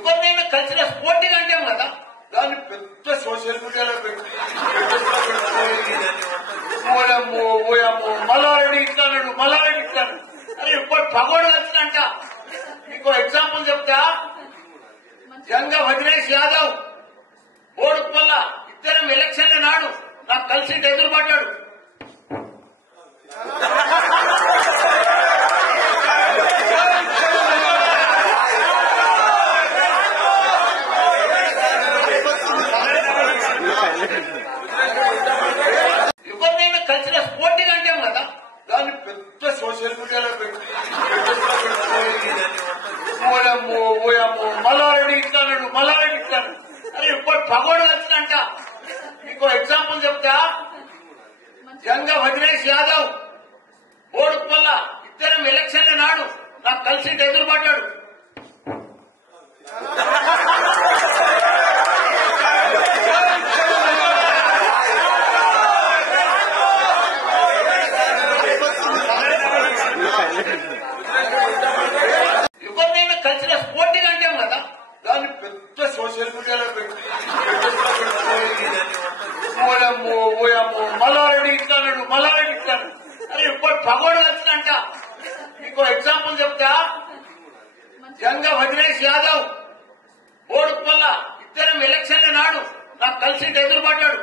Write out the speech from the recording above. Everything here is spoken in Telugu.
ఎవరినైనా కలిసిన స్పోర్టింగ్ అంటాం కదా, దాన్ని పెద్ద సోషల్ మీడియాలో పెట్టి ఓయమ్మో ఓయమ్మో మల్లారెడ్డి ఇట్లాడు మల్లారెడ్డి ఇట్లాడు. అరే ఇప్పుడు పగోడు వచ్చినంట. మీకు ఎగ్జాంపుల్ చెప్తా. జంగ వదిలేష్ యాదవ్ ఓడుకు వల్ల ఇద్దరం ఎలక్షన్ల నాడు నాకు కలిసి ఎదురుపడ్డాడు. ఎవరినైనా కలిసిన స్పోర్టింగ్ అంటాం కదా, దాన్ని పెద్ద సోషల్ మీడియాలో పెట్టి ఓయమ్మో ఓయమ్మో మల్లారెడ్డి ఇట్లాడు మల్లారెడ్డి ఇట్లాడు. అరే ఇప్పుడు పగోడు వచ్చినంట. మీకు ఎగ్జాంపుల్ చెప్తా. జంగ వదిలేష్ యాదవ్ ఓడుకు వల్ల ఇద్దరం ఎలక్షన్ల నాడు నాకు కలిసి ఎదురుపడ్డాడు. ఎవరినైనా కలిసిన స్పోర్టింగ్ అంటాం కదా, దాన్ని పెద్ద సోషల్ మీడియాలో పెట్టి ఓయమ్మో ఓయమ్మో మల్లారెడ్డి ఇట్లాడు మల్లారెడ్డి ఇట్లాడు. అరే ఇప్పుడు పగోడు వచ్చినంట. మీకు ఎగ్జాంపుల్ చెప్తా. జంగ వదిలేష్ యాదవ్ ఓడుకు వల్ల ఇద్దరం ఎలక్షన్ల నాడు నాకు కలిసి ఎదురుపడ్డాడు.